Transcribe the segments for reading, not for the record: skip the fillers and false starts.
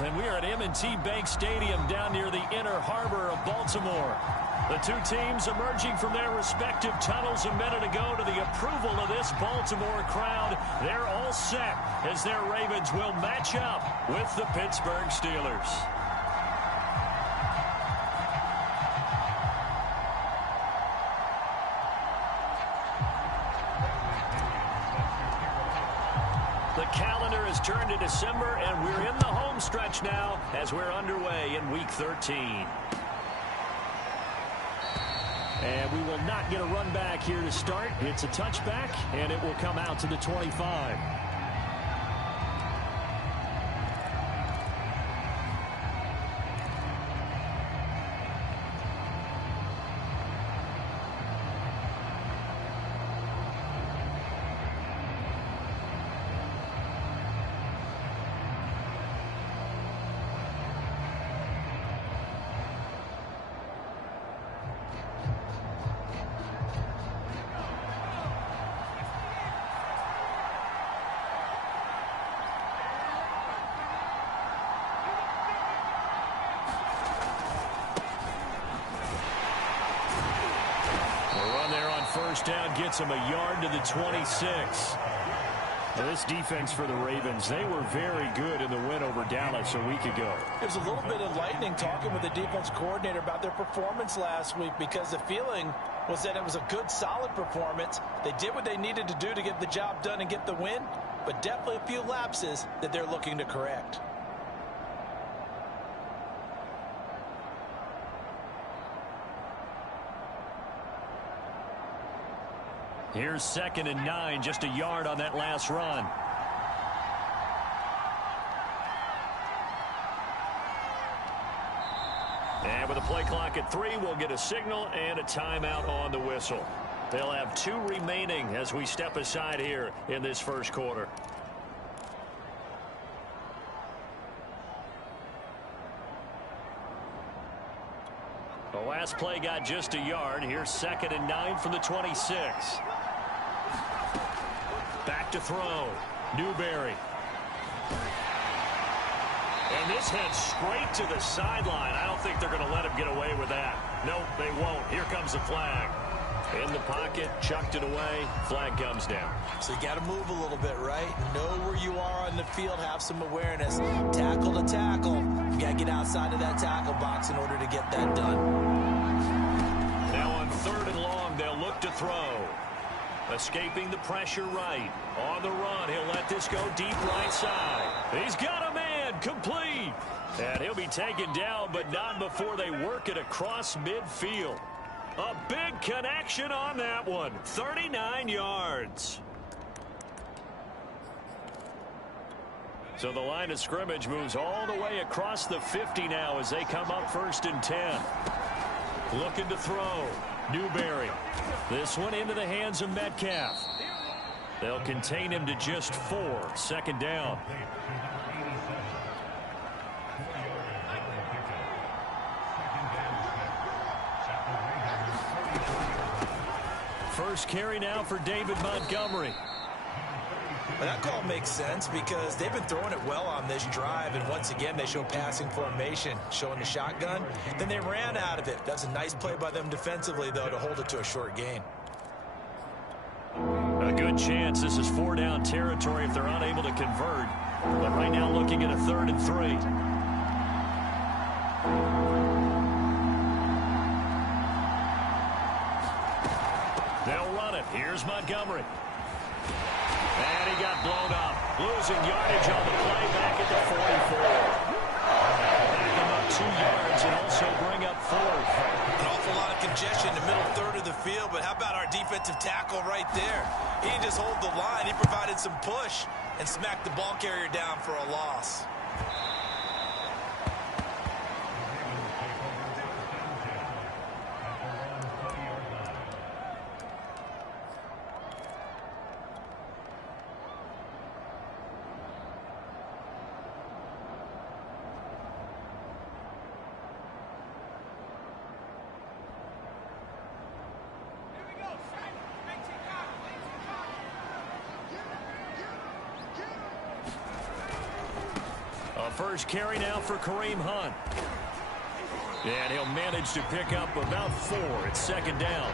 Ravens, and we are at M&T Bank Stadium down near the Inner Harbor of Baltimore. The two teams emerging from their respective tunnels a minute ago to the approval of this Baltimore crowd. They're all set as their Ravens will match up with the Pittsburgh Steelers. The calendar has turned to December, and we're in the home stretch now as we're underway in Week 13. And we will not get a run back here to start. It's a touchback, and it will come out to the 25. First down gets him a yard to the 26. Now this defense for the Ravens, they were very good in the win over Dallas a week ago. There's a little bit of lightning talking with the defense coordinator about their performance last week, because the feeling was that it was a good, solid performance. They did what they needed to do to get the job done and get the win, but definitely a few lapses that they're looking to correct. Here's 2nd and 9, just a yard on that last run. And with a play clock at 3, we'll get a signal and a timeout on the whistle. They'll have 2 remaining as we step aside here in this first quarter. The last play got just a yard. Here's 2nd and 9 from the 26. Back to throw. Newberry. And this heads straight to the sideline. I don't think they're going to let him get away with that. Nope, they won't. Here comes the flag. In the pocket, chucked it away. Flag comes down. So you got to move a little bit, right? Know where you are on the field. Have some awareness. Tackle to tackle. You got to get outside of that tackle box in order to get that done. Now on 3rd and long, they'll look to throw. Escaping the pressure right. On the run, he'll let this go deep right side. He's got a man, complete. And he'll be taken down, but not before they work it across midfield. A big connection on that one. 39 yards. So the line of scrimmage moves all the way across the 50 now as they come up 1st and 10. Looking to throw. Newberry. This one into the hands of Metcalf. They'll contain him to just 4. 2nd down. First carry now for David Montgomery. Well, that call makes sense because they've been throwing it well on this drive, and once again they show passing formation, showing the shotgun. Then they ran out of it. That's a nice play by them defensively, though, to hold it to a short gain. A good chance this is 4-down territory if they're unable to convert. But right now looking at a 3rd and 3. They'll run it. Here's Montgomery. And he got blown up. Losing yardage on the play back at the 44. Back him up 2 yards and also bring up 4th. An awful lot of congestion in the middle 3rd of the field, but how about our defensive tackle right there? He didn't just hold the line. He provided some push and smacked the ball carrier down for a loss. first carry now for Kareem Hunt. And he'll manage to pick up about 4. It's second down.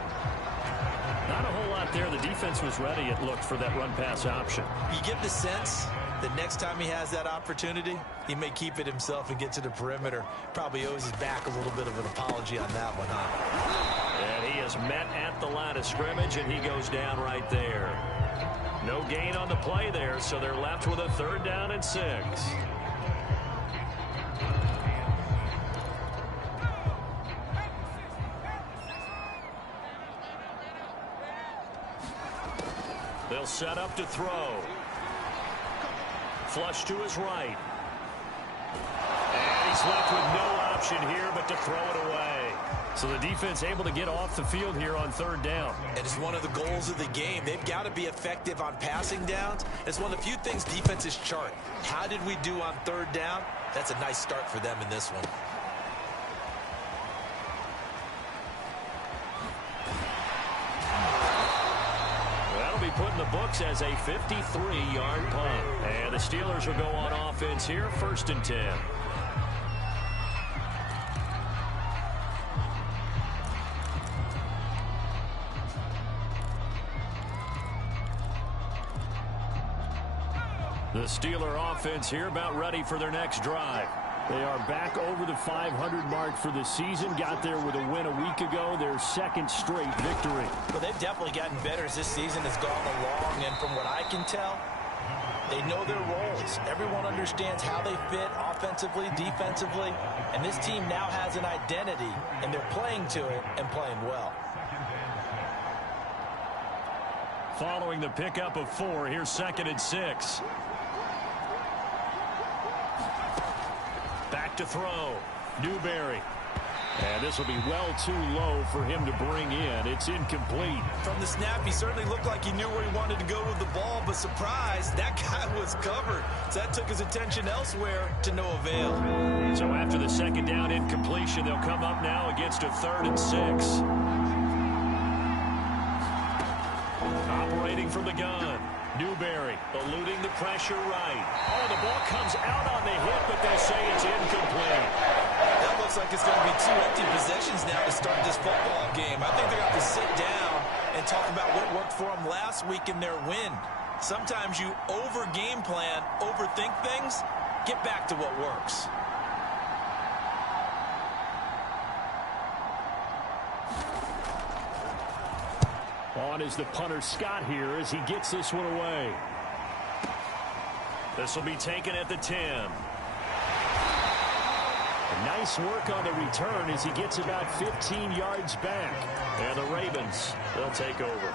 Not a whole lot there. The defense was ready, it looked, for that run-pass option. You get the sense that next time he has that opportunity, he may keep it himself and get to the perimeter. Probably owes his back a little bit of an apology on that one, huh? And he is met at the line of scrimmage, and he goes down right there. No gain on the play there, so they're left with a 3rd down and 6. They'll set up to throw. Flush to his right. And he's left with no option here but to throw it away. So the defense able to get off the field here on 3rd down. And it's one of the goals of the game. They've got to be effective on passing downs. It's one of the few things defenses chart. How did we do on 3rd down? That's a nice start for them in this one. Put in the books as a 53-yard punt. And the Steelers will go on offense here, 1st and 10. The Steeler offense here about ready for their next drive. They are back over the 500 mark for the season. Got there with a win a week ago. Their 2nd straight victory. Well, they've definitely gotten better as this season has gone along. And from what I can tell, they know their roles. Everyone understands how they fit offensively, defensively. And this team now has an identity, and they're playing to it and playing well. Following the pickup of 4, here's 2nd and 6. Back to throw. Newberry. And this will be well too low for him to bring in. It's incomplete. From the snap, he certainly looked like he knew where he wanted to go with the ball, but surprise, that guy was covered. So that took his attention elsewhere to no avail. So after the 2nd down incompletion, they'll come up now against a 3rd and 6. Operating from the gun. Newberry eluding the pressure right. Oh, the ball comes out on the hit, but they say it's incomplete. That looks like it's going to be 2 empty possessions now to start this football game. I think they're going to have to sit down and talk about what worked for them last week in their win. Sometimes you over-game plan, overthink things. Get back to what works. On is the punter Scott here as he gets this one away. This will be taken at the 10. Nice work on the return as he gets about 15 yards back. And the Ravens, they'll take over.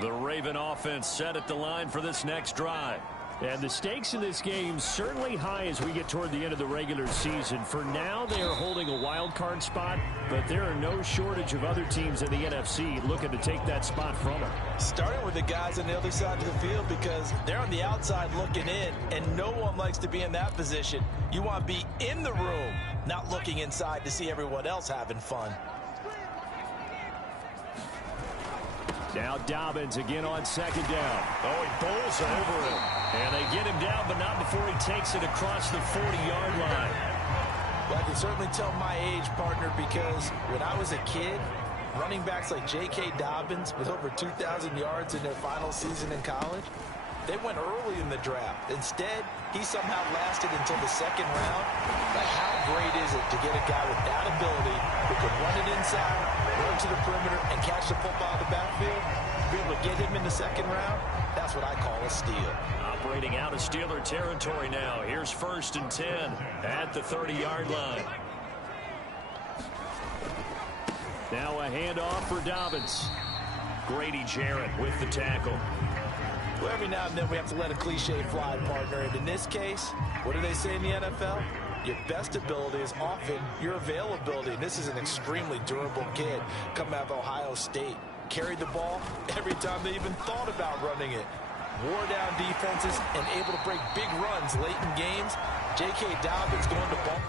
The Raven offense set at the line for this next drive. And the stakes in this game certainly high as we get toward the end of the regular season. For now, they are holding a wild card spot, but there are no shortage of other teams in the NFC looking to take that spot from them. Starting with the guys on the other side of the field because they're on the outside looking in, and no one likes to be in that position. You want to be in the room, not looking inside to see everyone else having fun. Now Dobbins again on 2nd down. Oh, he bowls over him. And they get him down, but not before he takes it across the 40-yard line. Well, I can certainly tell my age, partner, because when I was a kid, running backs like J.K. Dobbins with over 2,000 yards in their final season in college, they went early in the draft. Instead, he somehow lasted until the 2nd round. But how great is it to get a guy with that ability who can run it inside, run to the perimeter, and catch the football in the backfield? Be able to get him in the 2nd round, that's what I call a steal. Operating out of Steeler territory now. Here's 1st and 10 at the 30-yard line. Now a handoff for Dobbins. Grady Jarrett with the tackle. Well, every now and then we have to let a cliche fly, partner. And in this case, what do they say in the NFL? Your best ability is often your availability. And this is an extremely durable kid coming out of Ohio State. Carried the ball every time they even thought about running it. Wore down defenses and able to break big runs late in games. J.K. Dobbins going to bump.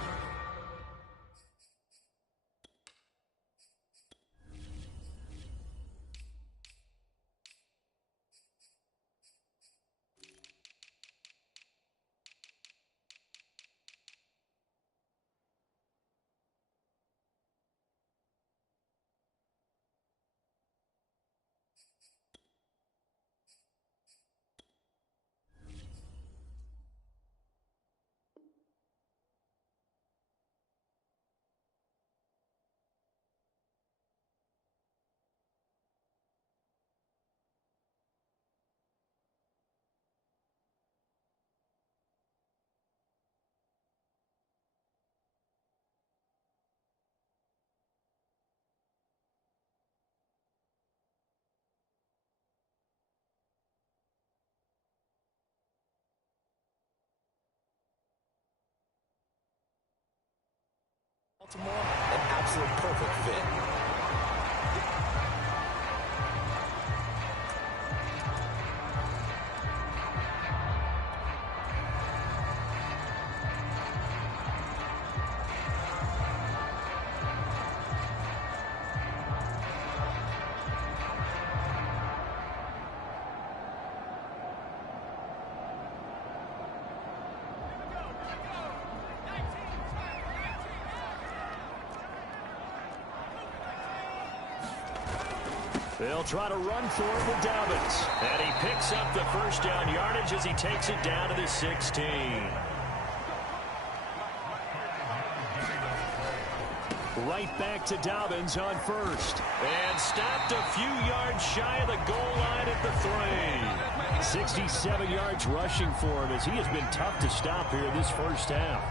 perfect fit. They'll try to run for it with Dobbins. And he picks up the first down yardage as he takes it down to the 16. Right back to Dobbins on first. And stopped a few yards shy of the goal line at the 3. 67 yards rushing for him as he has been tough to stop here this first half.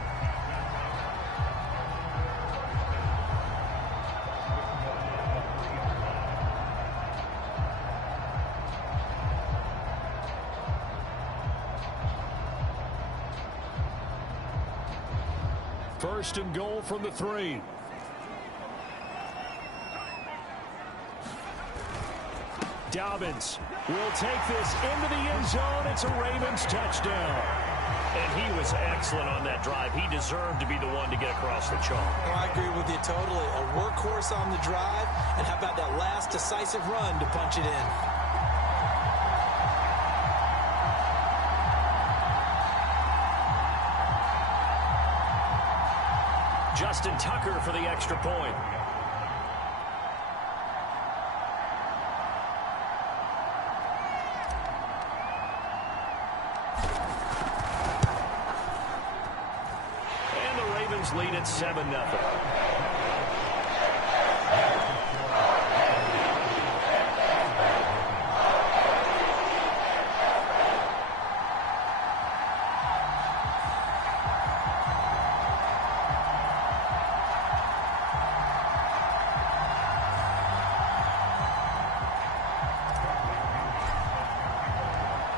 First and goal from the 3. Dobbins will take this into the end zone. It's a Ravens touchdown. And he was excellent on that drive. He deserved to be the one to get across the chalk. Oh, I agree with you totally. A workhorse on the drive. And how about that last decisive run to punch it in? Justin Tucker for the extra point. And the Ravens lead at 7-0.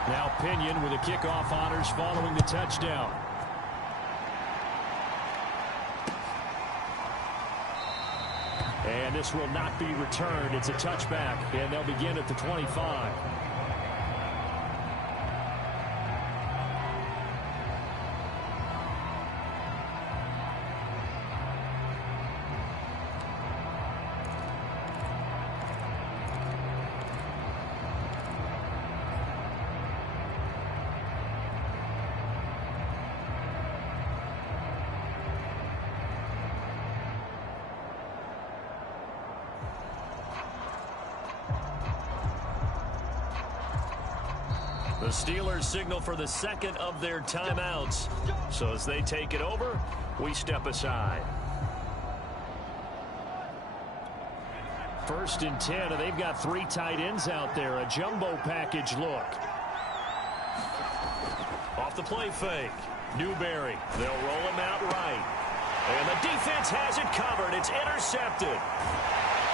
Now Pinion with the kickoff honors following the touchdown. And this will not be returned. It's a touchback, and they'll begin at the 25. The Steelers signal for the second of their timeouts. So as they take it over, we step aside. First and 10, and they've got 3 tight ends out there. A jumbo package look. Off the play fake. Newberry. They'll roll him out right. And the defense has it covered. It's intercepted.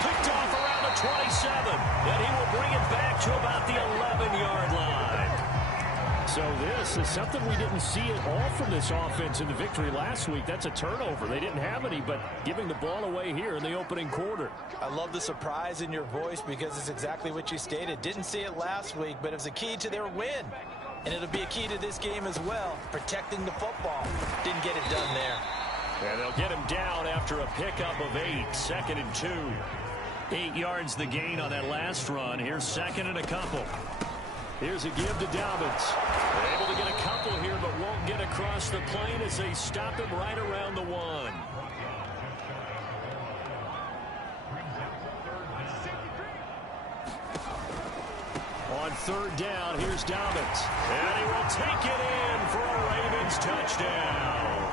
Picked off around the 27. And he will bring it back to about the 11-yard line. So this is something we didn't see at all from this offense in the victory last week. That's a turnover. They didn't have any, but giving the ball away here in the opening quarter. I love the surprise in your voice because it's exactly what you stated. Didn't see it last week, but it was a key to their win. And it'll be a key to this game as well, protecting the football. Didn't get it done there. And they'll get him down after a pickup of 8, 2nd and 2. 8 yards the gain on that last run. Here's 2nd and a couple. Here's a give to Dobbins. They're able to get a couple here, but won't get across the plane as they stop him right around the 1. On 3rd down, here's Dobbins. And he will take it in for a Ravens touchdown.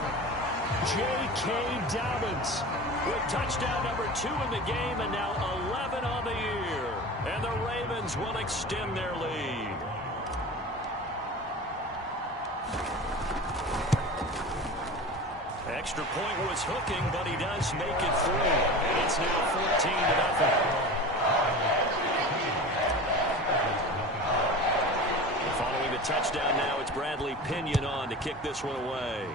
J.K. Dobbins with touchdown number 2 in the game and now 11 on the year. And the Ravens will extend their lead. Extra point was hooking, but he does make it through. And it's now 14-0. Following the touchdown now, it's Bradley Pinion on to kick this one away.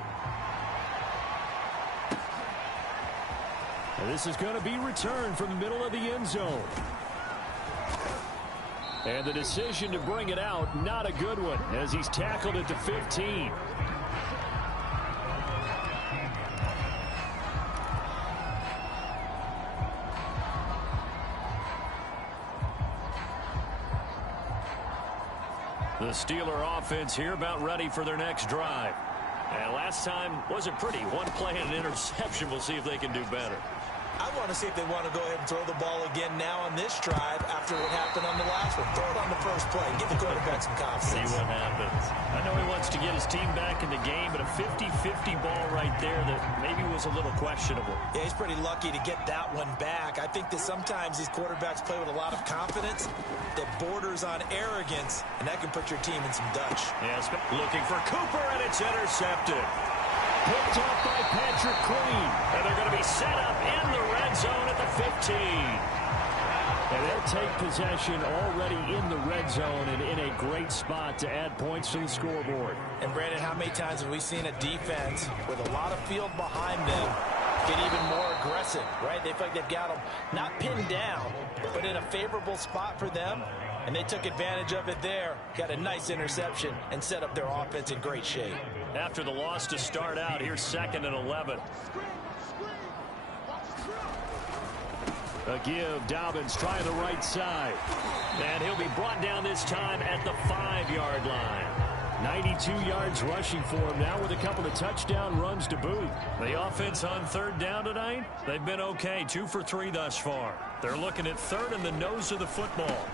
And this is going to be returned from the middle of the end zone. And the decision to bring it out, not a good one, as he's tackled at the 15. The Steeler offense here about ready for their next drive. And last time wasn't pretty. One play and an interception. We'll see if they can do better. I want to see if they want to go ahead and throw the ball again now on this drive after what happened on the last one. Throw it on the first play. Give the quarterback some confidence. See what happens. I know he wants to get his team back in the game, but a 50-50 ball right there that maybe was a little questionable. Yeah, he's pretty lucky to get that one back. I think that sometimes these quarterbacks play with a lot of confidence that borders on arrogance, and that can put your team in some Dutch. Yes, looking for Cooper, and it's intercepted. Picked off by Patrick Queen. And they're going to be set up in the red zone at the 15. And they'll take possession already in the red zone and in a great spot to add points to the scoreboard. And, Brandon, how many times have we seen a defense with a lot of field behind them get even more aggressive, right? They feel like they've got them not pinned down, but in a favorable spot for them. And they took advantage of it there, got a nice interception, and set up their offense in great shape. After the loss to start out, here's 2nd and 11. A give, Dobbins trying the right side. And he'll be brought down this time at the 5-yard line. 92 yards rushing for him now with a couple of touchdown runs to boot. The offense on 3rd down tonight, they've been okay, 2 for 3 thus far. They're looking at 3rd and the nose of the football.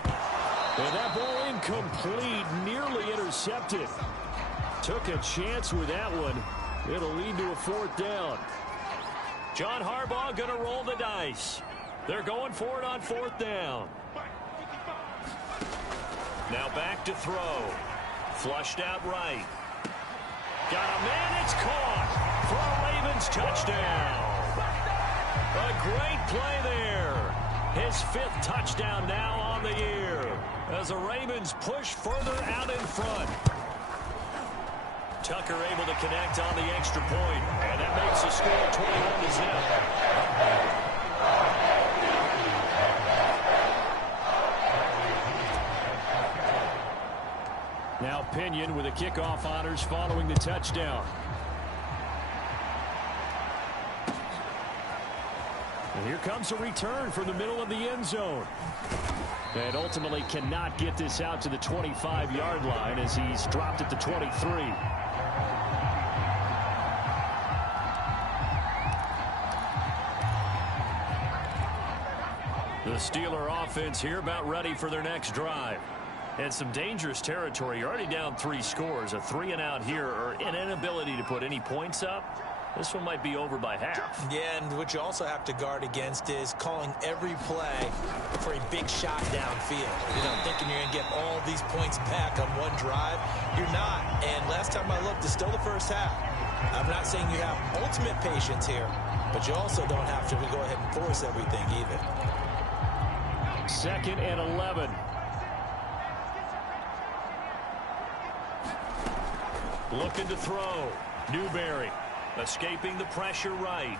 And that ball incomplete, nearly intercepted. Took a chance with that one. It'll lead to a 4th down. John Harbaugh going to roll the dice. They're going for it on 4th down. Now back to throw. Flushed out right. Got a man, it's caught for a Ravens touchdown. A great play there. His 5th touchdown now on the year as the Ravens push further out in front. Tucker able to connect on the extra point, and that makes the score 21-0. Now Pinion with the kickoff honors following the touchdown. And here comes a return from the middle of the end zone. And ultimately cannot get this out to the 25-yard line as he's dropped at the 23. The Steeler offense here about ready for their next drive. And some dangerous territory. You're already down 3 scores. A 3-and-out here, or an inability to put any points up. This one might be over by half. Yeah, and what you also have to guard against is calling every play for a big shot downfield. You know, thinking you're going to get all these points back on one drive. You're not. And last time I looked, it's still the first half. I'm not saying you have ultimate patience here, but you also don't have to go ahead and force everything either. 2nd and 11. Looking to throw. Newberry escaping the pressure right.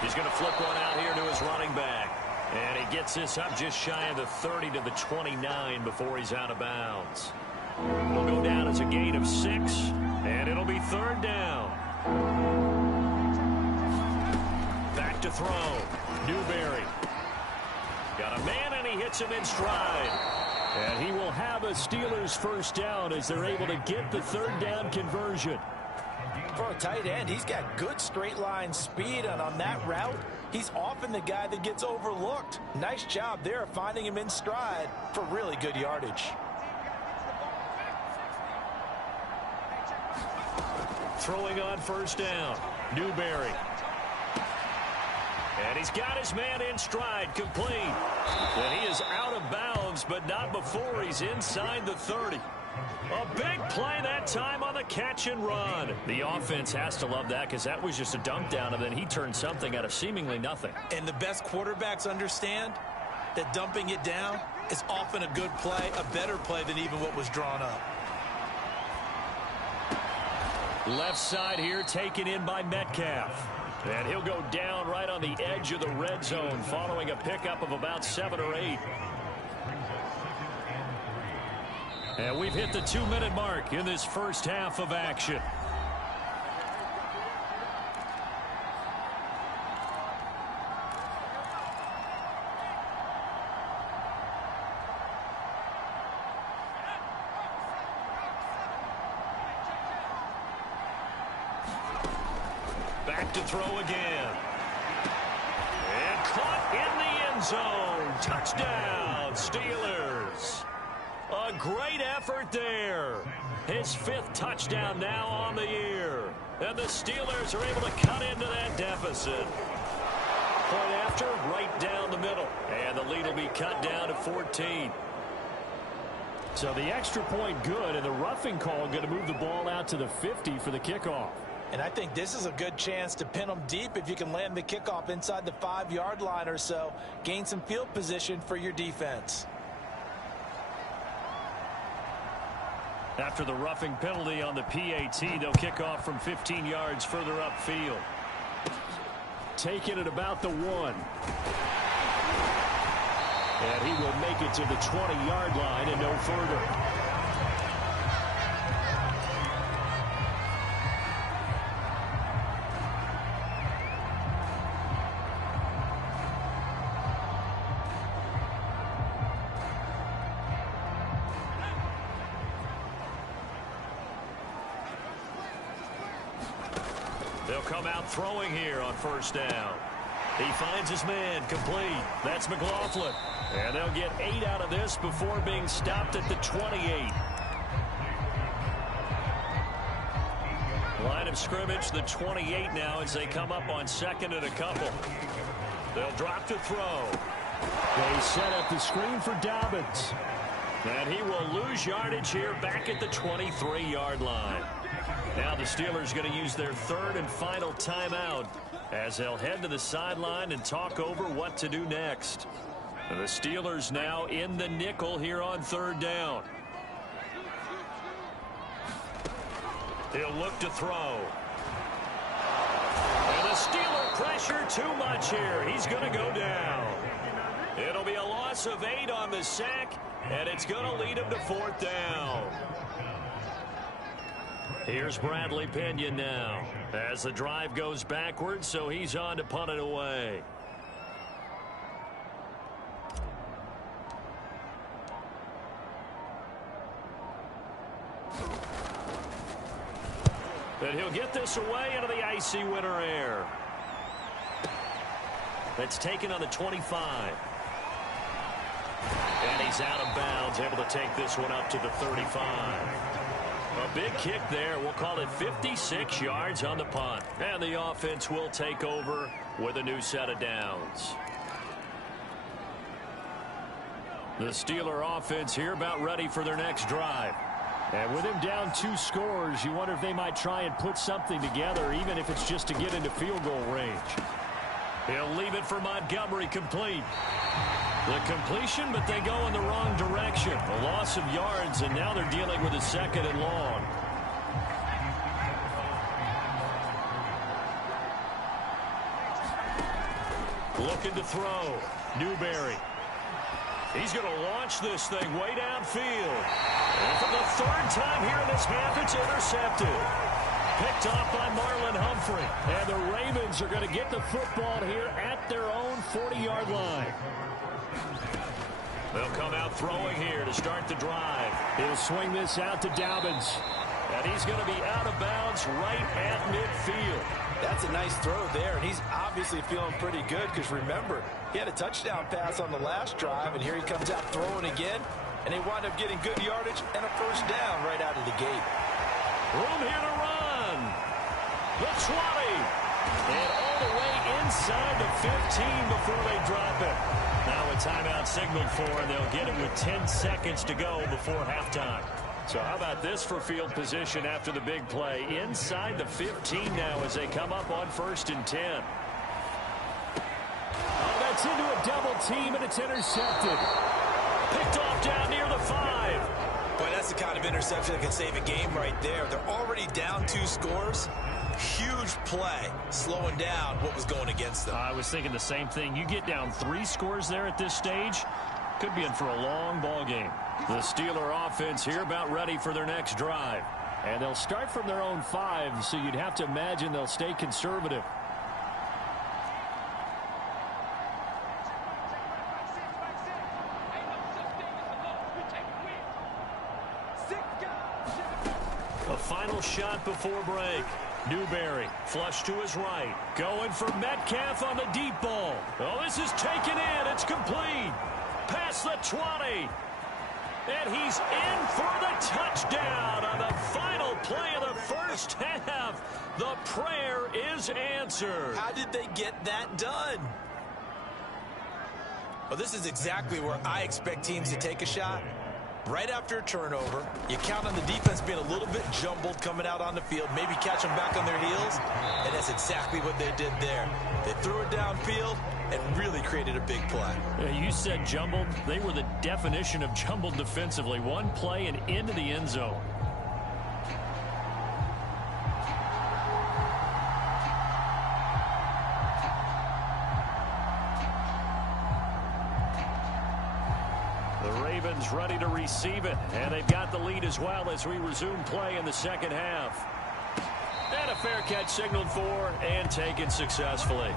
He's going to flip one out here to his running back. And he gets this up just shy of the 30 to the 29 before he's out of bounds. Will go down as a gain of 6, and it'll be 3rd down. Back to throw. Newberry. Got a man, and he hits him in stride. And he will have a Steelers 1st down as they're able to get the 3rd down conversion. For a tight end, he's got good straight line speed, and on that route, he's often the guy that gets overlooked. Nice job there of finding him in stride for really good yardage. Throwing on 1st down. Newberry. And he's got his man in stride, complete. And he is out of bounds, but not before he's inside the 30. A big play that time on the catch and run. The offense has to love that because that was just a dump down, and then he turned something out of seemingly nothing. And the best quarterbacks understand that dumping it down is often a good play, a better play than even what was drawn up. Left side here taken in by Metcalf. And he'll go down right on the edge of the red zone following a pickup of about 7 or 8. And we've hit the 2-minute mark in this first half of action. Back to throw again. And caught in the end zone. Touchdown, Steelers. A great effort there. His 5th touchdown now on the year. And the Steelers are able to cut into that deficit. Point after, right down the middle. And the lead will be cut down to 14. So the extra point good, and the roughing call going to move the ball out to the 50 for the kickoff. And I think this is a good chance to pin them deep if you can land the kickoff inside the 5-yard line or so. Gain some field position for your defense. After the roughing penalty on the PAT, they'll kick off from 15 yards further upfield. Taken at about the 1. And he will make it to the 20-yard line and no further. They'll come out throwing here on first down. He finds his man complete. That's McLaughlin. And they'll get 8 out of this before being stopped at the 28. Line of scrimmage, the 28 now as they come up on 2nd and a couple. They'll drop to throw. They set up the screen for Dobbins. And he will lose yardage here back at the 23-yard line. Now the Steelers going to use their 3rd and final timeout as they'll head to the sideline and talk over what to do next. The Steelers now in the nickel here on 3rd down. He'll look to throw. And the Steeler pressure too much here. He's going to go down. It'll be a loss of 8 on the sack, and it's going to lead him to 4th down. Here's Bradley Pinion now as the drive goes backwards, so he's on to punt it away. And he'll get this away into the icy winter air. That's taken on the 25. And he's out of bounds, able to take this one up to the 35. A big kick there. We'll call it 56 yards on the punt. And the offense will take over with a new set of downs. The Steeler offense here about ready for their next drive. And with him down 2 scores, you wonder if they might try and put something together, even if it's just to get into field goal range. He'll leave it for Montgomery complete. The completion, but they go in the wrong direction. A loss of yards, and now they're dealing with a 2nd and long. Looking to throw. Newberry. He's going to launch this thing way downfield. And for the 3rd time here in this half, it's intercepted. Picked off by Marlon Humphrey. And the Ravens are going to get the football here at their own 40-yard line. They'll come out throwing here to start the drive. He'll swing this out to Dobbins. And he's going to be out of bounds right at midfield. That's a nice throw there, and he's obviously feeling pretty good because, remember, he had a touchdown pass on the last drive, and here he comes out throwing again, and they wind up getting good yardage and a 1st down right out of the gate. Room here to run. The 20. And all the way inside the 15 before they drop it. Now a timeout signaled for, and they'll get it with 10 seconds to go before halftime. So how about this for field position after the big play? Inside the 15 now as they come up on 1st and 10. Oh, that's into a double team, and it's intercepted. Picked off down near the 5. Boy, that's the kind of interception that can save a game right there. They're already down 2 scores. Huge play, slowing down what was going against them. I was thinking the same thing. You get down 3 scores there at this stage, could be in for a long ball game. The Steeler offense here about ready for their next drive. And they'll start from their own 5, so you'd have to imagine they'll stay conservative. A final shot before break. Newberry, flush to his right. Going for Metcalf on the deep ball. Oh, this is taken in. It's complete. Past the 20. And he's in for the touchdown on the final play of the first half. The prayer is answered. How did they get that done? Well, this is exactly where I expect teams to take a shot. Right after a turnover, you count on the defense being a little bit jumbled coming out on the field, maybe catch them back on their heels, and that's exactly what they did there. They threw it downfield and really created a big play. Yeah, you said jumbled. They were the definition of jumbled defensively. One play and into the end zone. Ready to receive it, and they've got the lead as well as we resume play in the second half. And a fair catch signaled for and taken successfully.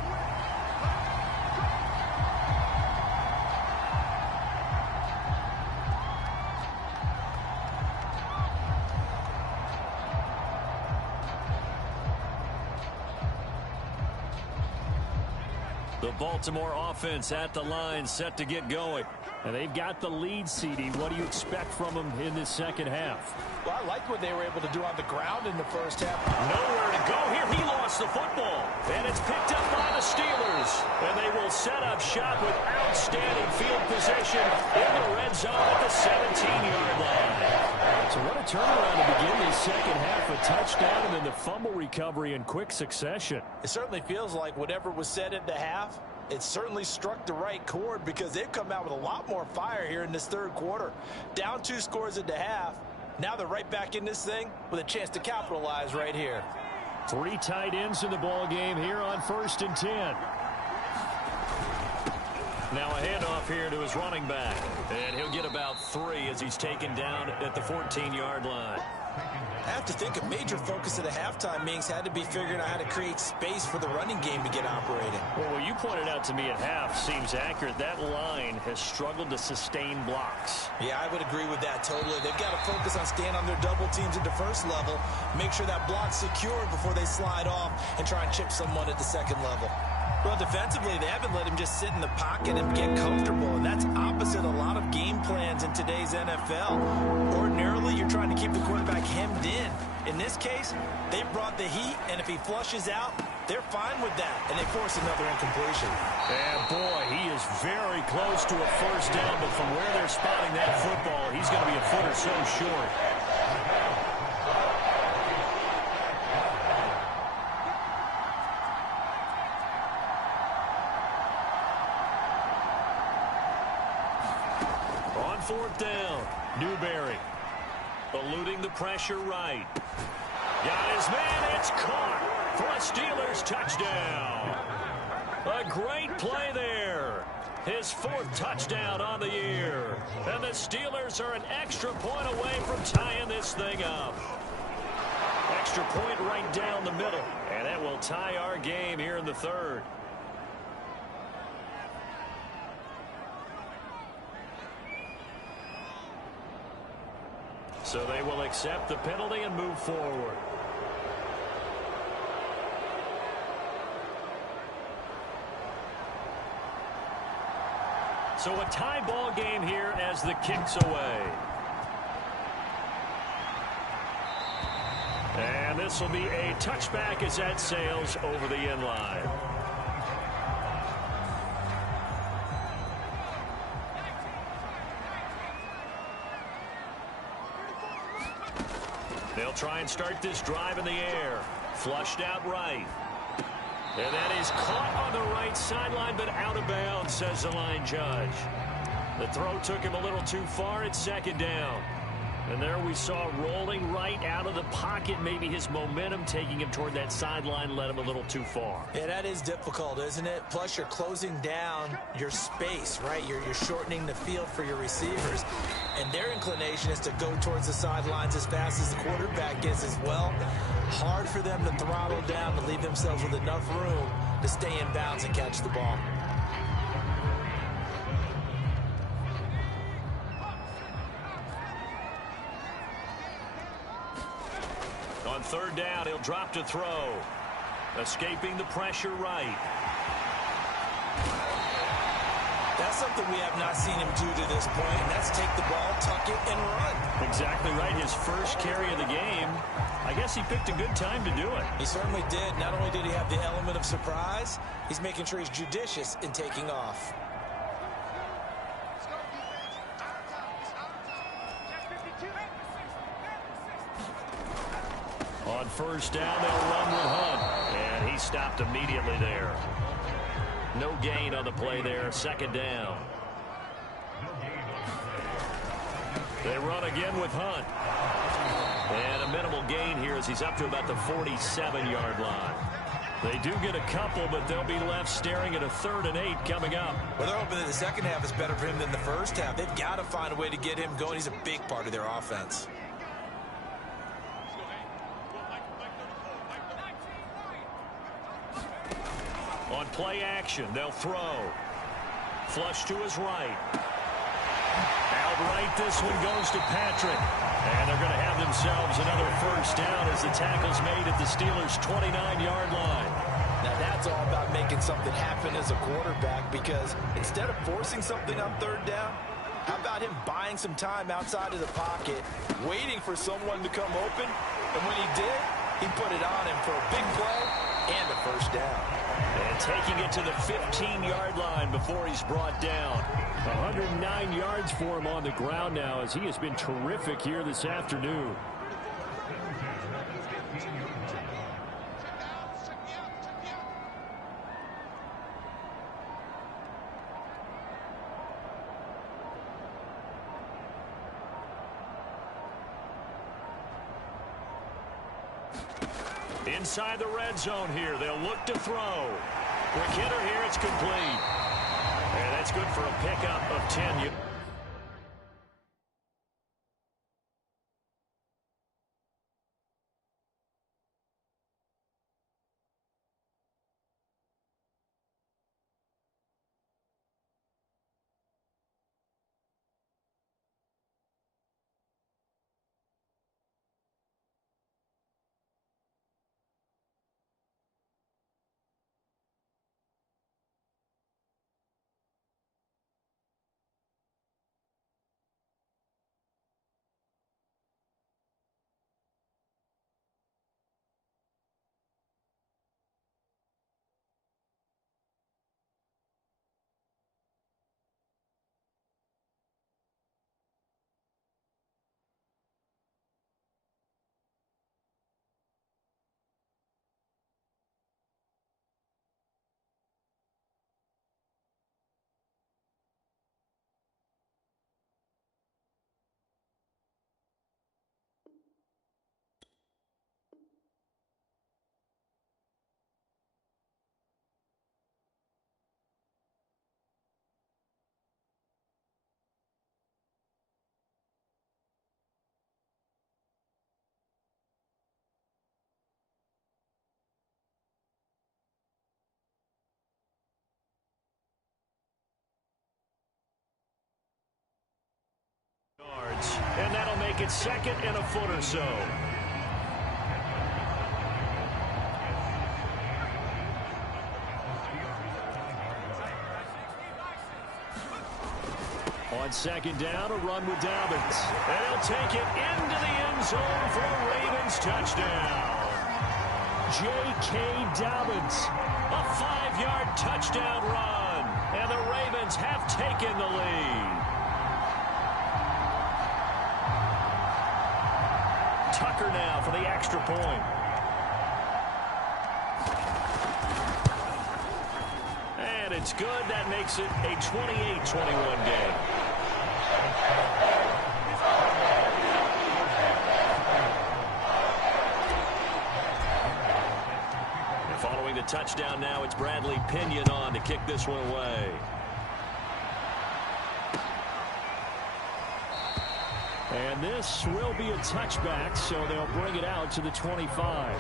The Baltimore offense at the line, set to get going. And they've got the lead, CD. What do you expect from them in this second half? Well, I like what they were able to do on the ground in the first half. Nowhere to go here. He lost the football. And it's picked up by the Steelers. And they will set up shop with outstanding field position in the red zone at the 17-yard line. So what a turnaround to begin this second half. A touchdown and then the fumble recovery in quick succession. It certainly feels like whatever was said at the half, it certainly struck the right chord because they've come out with a lot more fire here in this third quarter. Down 2 scores at the half. Now they're right back in this thing with a chance to capitalize right here. 3 tight ends in the ball game here on 1st and 10. Now a handoff here to his running back. And he'll get about 3 as he's taken down at the 14-yard line. I have to think a major focus of the halftime meetings had to be figuring out how to create space for the running game to get operating. Well, what you pointed out to me at half seems accurate. That line has struggled to sustain blocks. Yeah, I would agree with that totally. They've got to focus on staying on their double teams at the first level, make sure that block's secured before they slide off and try and chip someone at the second level. Well, defensively, they haven't let him just sit in the pocket and get comfortable, and that's opposite a lot of game plans in today's NFL. Ordinarily, you're trying to keep the quarterback hemmed in. In this case, they brought the heat, and if he flushes out, they're fine with that, and they force another incompletion. And boy, he is very close to a first down, but from where they're spotting that football, he's going to be a foot or so short. On 4th down, Newberry eluding the pressure right. Got his man, it's caught for a Steelers touchdown. A great play there. His 4th touchdown on the year. And the Steelers are an extra point away from tying this thing up. Extra point right down the middle. And that will tie our game here in the 3rd. So they will accept the penalty and move forward. So a tie ball game here as the kick's away. And this will be a touchback as that sails over the end line. They'll try and start this drive in the air. Flushed out right. And that is caught on the right sideline, but out of bounds, says the line judge. The throw took him a little too far. It's 2nd down. And there we saw rolling right out of the pocket. Maybe his momentum taking him toward that sideline led him a little too far. Yeah, that is difficult, isn't it? Plus, you're closing down your space, right? You're shortening the field for your receivers. And their inclination is to go towards the sidelines as fast as the quarterback is as well. Hard for them to throttle down to leave themselves with enough room to stay in bounds and catch the ball. On third down, he'll drop to throw. Escaping the pressure right. That's something we have not seen him do to this point, and that's take the ball, tuck it, and run. Exactly right. His first carry of the game. I guess he picked a good time to do it. He certainly did. Not only did he have the element of surprise, he's making sure he's judicious in taking off. On first down, they'll run with Hunt. And he stopped immediately there. No gain on the play there. Second down. They run again with Hunt. And a minimal gain here as he's up to about the 47-yard line. They do get a couple, but they'll be left staring at a 3rd and 8 coming up. Well, they're hoping that the second half is better for him than the first half. They've got to find a way to get him going. He's a big part of their offense. On play action, they'll throw. Flush to his right. Outright, this one goes to Patrick. And they're going to have themselves another first down as the tackle's made at the Steelers' 29-yard line. Now, that's all about making something happen as a quarterback, because instead of forcing something on third down, how about him buying some time outside of the pocket, waiting for someone to come open, and when he did, he put it on him for a big play and a first down. And taking it to the 15-yard line before he's brought down. 109 yards for him on the ground now as he has been terrific here this afternoon. Inside the red zone here, they'll look to throw. Quick hitter here, it's complete. And that's good for a pickup of 10. And that'll make it 2nd and a foot or so. On 2nd down, a run with Dobbins. And he'll take it into the end zone for a Ravens touchdown. J.K. Dobbins. A 5-yard touchdown run. And the Ravens have taken the lead. Tucker now for the extra point. And it's good. That makes it a 28-21 game. touchdown now. It's Bradley Pinion on to kick this one away. And this will be a touchback, so they'll bring it out to the 25.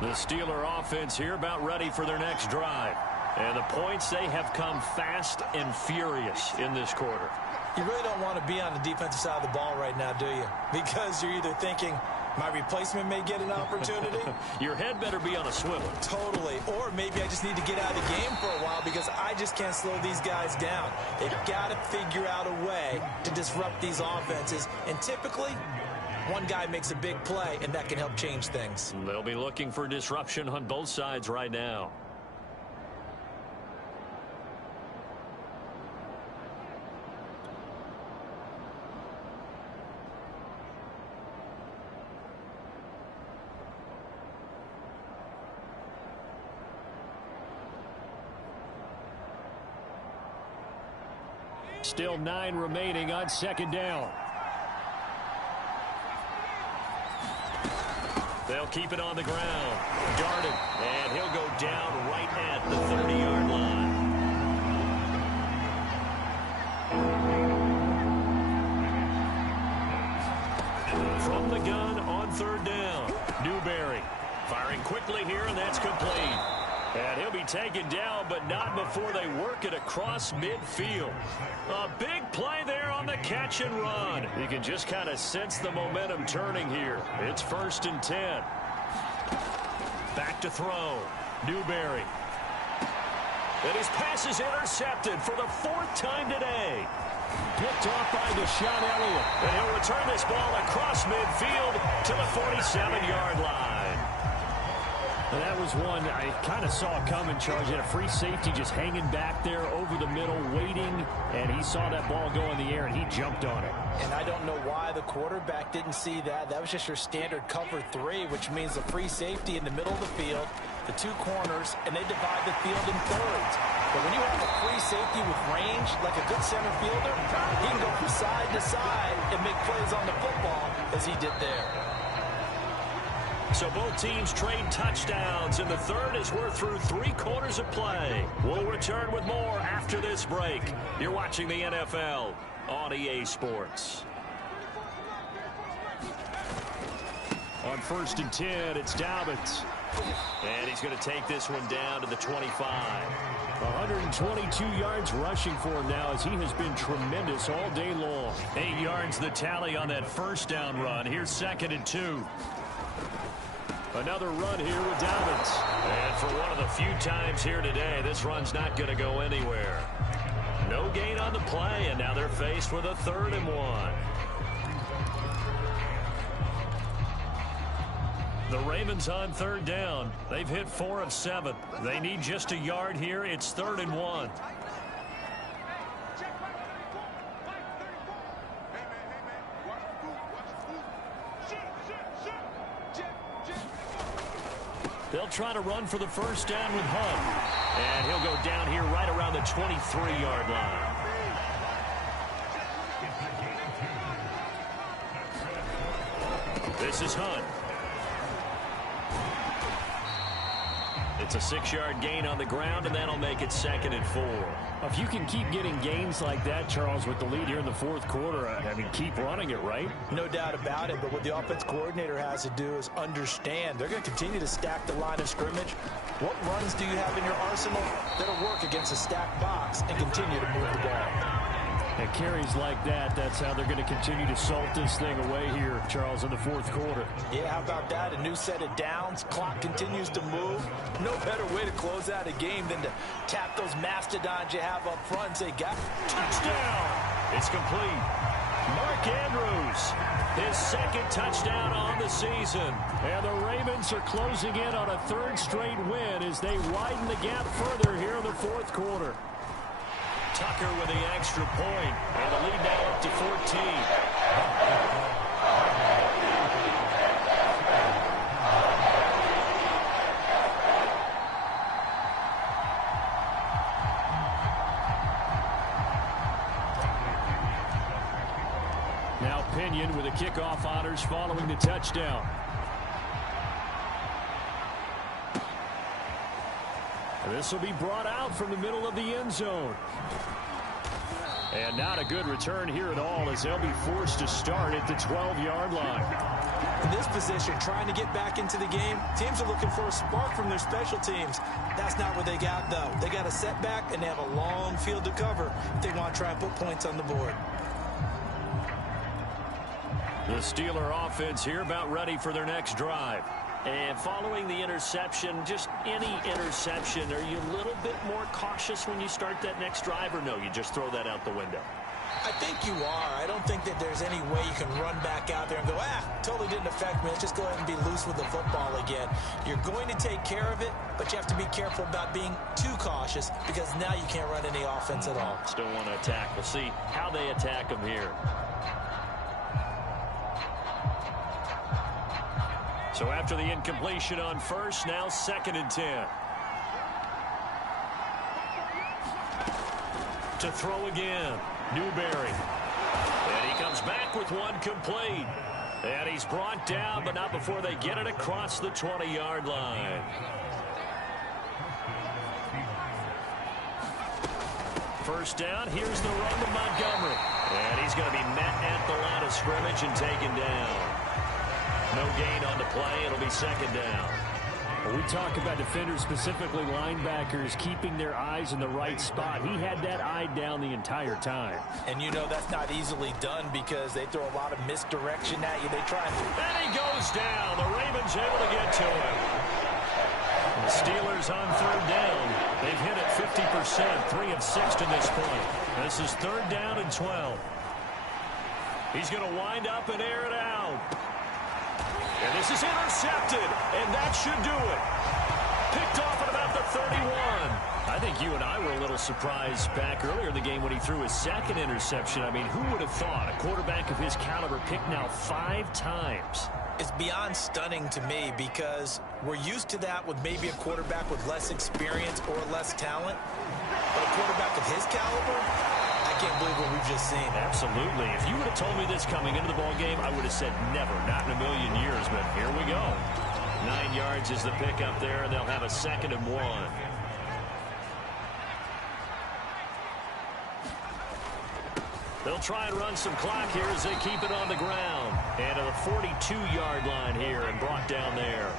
The Steeler offense here about ready for their next drive. And the points, they have come fast and furious in this quarter. You really don't want to be on the defensive side of the ball right now, do you? Because you're either thinking, my replacement may get an opportunity. Your head better be on a swivel. Totally. Or maybe I just need to get out of the game for a while because I just can't slow these guys down. They've got to figure out a way to disrupt these offenses. And typically, one guy makes a big play, and that can help change things. They'll be looking for disruption on both sides right now. Still 9 remaining on second down. They'll keep it on the ground. Darted, and he'll go down right at the 30-yard line. From the gun on third down. Newberry firing quickly here, and that's complete. And he'll be taken down, but not before they work it across midfield. A big play there on the catch and run. You can just kind of sense the momentum turning here. It's 1st and 10. Back to throw. Newberry. And his pass is intercepted for the 4th time today. Picked off by Deshaun Elliott. And he'll return this ball across midfield to the 47-yard line. And that was one I kind of saw coming, Charles. He had a free safety just hanging back there over the middle, waiting, and he saw that ball go in the air, and he jumped on it. And I don't know why the quarterback didn't see that. That was just your standard cover 3, which means a free safety in the middle of the field, the 2 corners, and they divide the field in thirds. But when you have a free safety with range, like a good center fielder, he can go from side to side and make plays on the football as he did there. So both teams trade touchdowns, and the third as we're through 3 quarters of play. We'll return with more after this break. You're watching the NFL on EA Sports. On 1st and 10, it's Dobbins. And he's going to take this one down to the 25. 122 yards rushing for him now as he has been tremendous all day long. 8 yards the tally on that first down run. Here's 2nd and 2. Another run here with Dobbins. And for one of the few times here today, this run's not going to go anywhere. No gain on the play, and now they're faced with a 3rd and 1. The Ravens on 3rd down. They've hit 4 of 7. They need just a yard here. It's 3rd and 1. They'll try to run for the first down with Hunt. And he'll go down here right around the 23-yard line. This is Hunt. It's a 6-yard gain on the ground, and that'll make it 2nd and 4. If you can keep getting gains like that, Charles, with the lead here in the 4th quarter, I mean, keep running it, right? No doubt about it, but what the offense coordinator has to do is understand. They're going to continue to stack the line of scrimmage. What runs do you have in your arsenal that'll work against a stacked box and continue to move the ball? And carries like that, that's how they're going to continue to salt this thing away here, Charles, in the 4th quarter. Yeah, how about that? A new set of downs. Clock continues to move. No better way to close out a game than to tap those mastodons you have up front and say, got touchdown. It's complete. Mark Andrews, his 2nd touchdown on the season. And the Ravens are closing in on a 3rd straight win as they widen the gap further here in the 4th quarter. Tucker with the extra point, and the lead now up to 14. Pinion with the kickoff honors following the touchdown. This will be brought out from the middle of the end zone. And not a good return here at all as they'll be forced to start at the 12-yard line. In this position, trying to get back into the game, teams are looking for a spark from their special teams. That's not what they got, though. They got a setback, and they have a long field to cover if they want to try and put points on the board. The Steeler offense here about ready for their next drive. And following the interception, just any interception, are you a little bit more cautious when you start that next drive, or no, you just throw that out the window? I think you are. I don't think that there's any way you can run back out there and go, totally didn't affect me. Let's just go ahead and be loose with the football again. You're going to take care of it, but you have to be careful about being too cautious because now you can't run any offense at all. Still want to attack. We'll see how they attack them here. So after the incompletion on first, now 2nd and 10. To throw again, Newberry. And he comes back with one complete. And he's brought down, but not before they get it across the 20-yard line. First down, here's the run to Montgomery. And he's going to be met at the line of scrimmage and taken down. No gain on the play. It'll be 2nd down. When we talk about defenders, specifically linebackers, keeping their eyes in the right spot. He had that eye down the entire time. And you know that's not easily done because they throw a lot of misdirection at you. They try and... And he goes down. The Ravens able to get to him. The Steelers on 3rd down. They've hit it 50%, 3 of 6 to this point. This is 3rd down and 12. He's going to wind up and air it out. And this is intercepted, and that should do it. Picked off at about the 31. I think you and I were a little surprised back earlier in the game when he threw his 2nd interception. I mean, who would have thought a quarterback of his caliber picked now 5 times? It's beyond stunning to me because we're used to that with maybe a quarterback with less experience or less talent. But a quarterback of his caliber, I can't believe what we've just seen. Absolutely. If you would have told me this coming into the ball game, I would have said never, not in a million years. But here we go. 9 yards is the pickup there, and they'll have a 2nd and 1. They'll try and run some clock here as they keep it on the ground. And to the 42-yard line here and brought down there.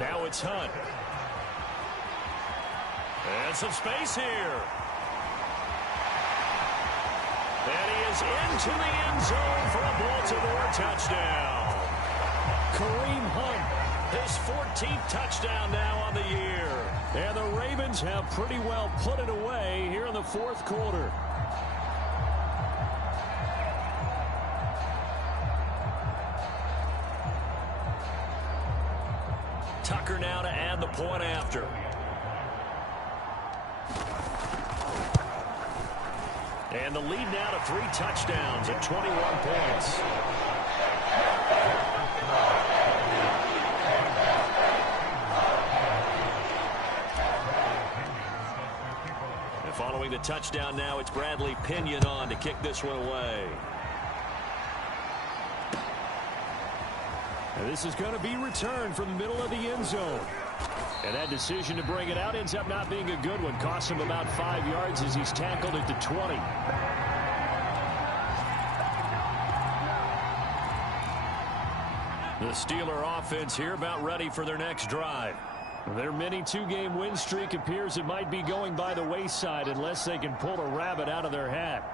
Now it's Hunt. And some space here. And he is into the end zone for a Baltimore touchdown. Kareem Hunt, his 14th touchdown now on the year. And the Ravens have pretty well put it away here in the 4th quarter. Tucker now to add the point after. And the lead now to 3 touchdowns at 21 points. And following the touchdown now, it's Bradley Pinion on to kick this one away. And this is going to be returned from the middle of the end zone. And that decision to bring it out ends up not being a good one. Costs him about 5 yards as he's tackled at the 20. The Steeler offense here about ready for their next drive. Their mini 2-game win streak appears it might be going by the wayside unless they can pull a rabbit out of their hat.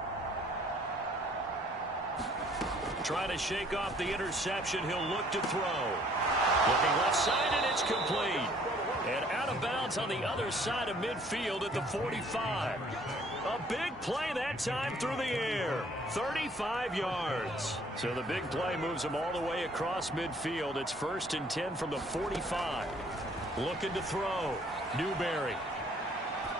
Trying to shake off the interception. He'll look to throw. Looking left side, and it's complete. And out of bounds on the other side of midfield at the 45. A big play that time through the air. 35 yards. So the big play moves him all the way across midfield. It's 1st and 10 from the 45. Looking to throw. Newberry.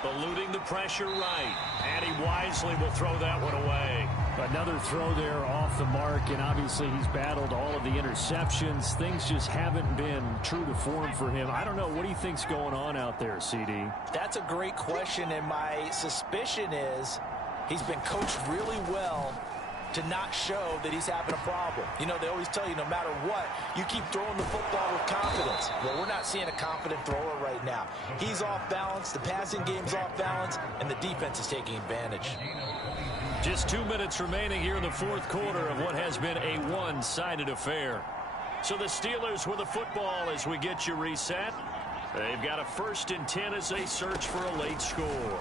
Eluding the pressure right. And he wisely will throw that one away. Another throw there off the mark, and obviously he's battled all of the interceptions. Things just haven't been true to form for him. I don't know. What do you think's going on out there, CD? That's a great question, and my suspicion is He's been coached really well to not show that he's having a problem. You know, they always tell you no matter what, you keep throwing the football with confidence. Well, we're not seeing a confident thrower right now. He's off balance, the passing game's off balance, and the defense is taking advantage. Just 2 minutes remaining here in the fourth quarter of what has been a one-sided affair. So the Steelers with the football as we get you reset. They've got a 1st and 10 as they search for a late score.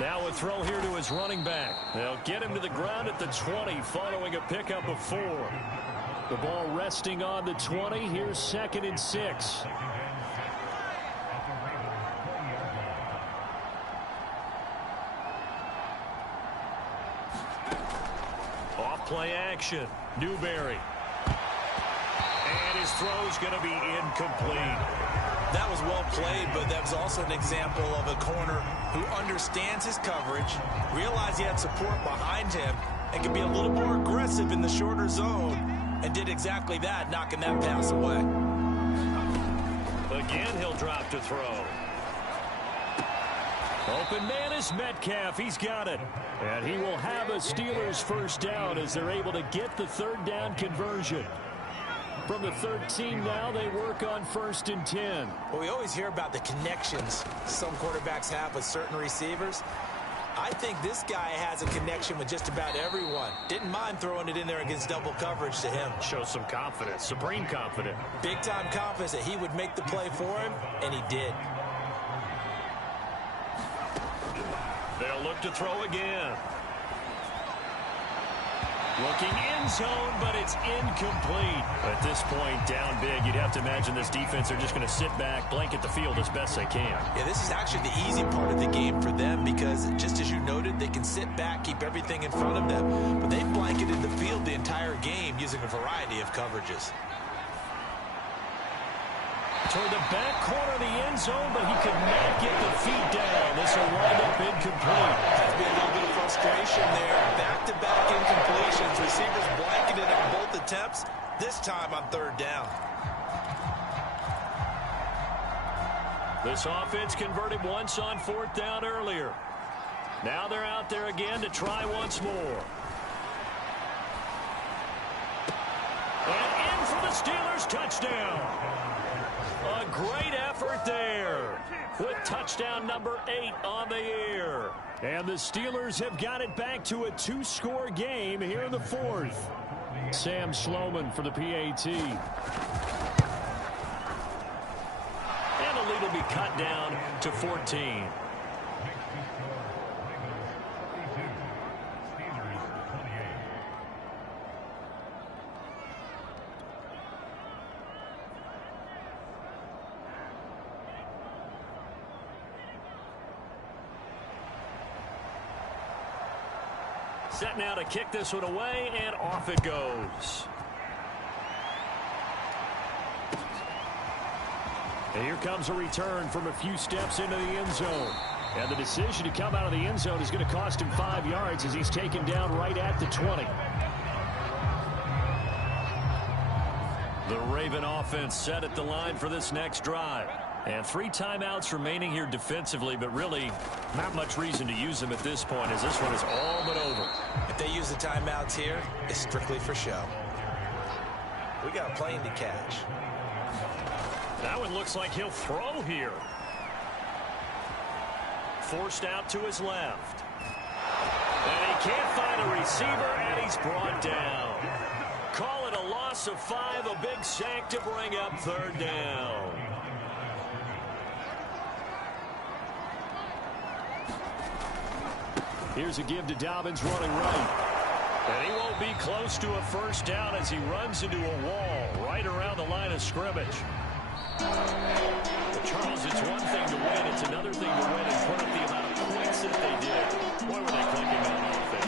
Now a throw here to his running back. They'll get him to the ground at the 20 following a pickup of 4. The ball resting on the 20. Here's 2nd and 6. Off play action. Newberry. And his throw's going to be incomplete. That was well played, but that was also an example of a corner who understands his coverage, realized he had support behind him, and can be a little more aggressive in the shorter zone, and did exactly that, knocking that pass away. Again, he'll drop to throw. Open man is Metcalf. He's got it. And he will have a Steelers 1st down as they're able to get the 3rd down conversion. From the 13 now, they work on 1st and 10. Well, we always hear about the connections some quarterbacks have with certain receivers. I think this guy has a connection with just about everyone. Didn't mind throwing it in there against double coverage to him. Shows some confidence, supreme confidence. Big-time confidence that he would make the play for him, and he did. They'll look to throw again. Looking in zone, but it's incomplete. At this point, down big, you'd have to imagine this defense are just going to sit back, blanket the field as best they can. Yeah, this is actually the easy part of the game for them because, just as you noted, they can sit back, keep everything in front of them. But they blanketed the field the entire game using a variety of coverages. Toward the back corner of the end zone, but he could not get the feet down. This will wind up incomplete. Has been a little bit of frustration there. Back-to-back incompletions. Receivers blanketed on both attempts, this time on 3rd down. This offense converted once on 4th down earlier. Now they're out there again to try once more. And in for the Steelers touchdown. A great effort there with touchdown number 8 on the air. And the Steelers have got it back to a 2-score game here in the 4th. Sam Sloman for the PAT. And the lead will be cut down to 14. Set now to kick this one away, and off it goes. And here comes a return from a few steps into the end zone. And the decision to come out of the end zone is going to cost him 5 yards as he's taken down right at the 20. The Raven offense set at the line for this next drive. And 3 timeouts remaining here defensively, but really not much reason to use them at this point as this one is all but over. If they use the timeouts here, it's strictly for show. We got a plane to catch. That one looks like he'll throw here. Forced out to his left. And he can't find a receiver, and he's brought down. Call it a loss of 5, a big sack to bring up 3rd down. Here's a give to Dobbins running right. And he won't be close to a 1st down as he runs into a wall right around the line of scrimmage. But Charles, it's one thing to win. It's another thing to win and put up the amount of points that they did. What were they thinking about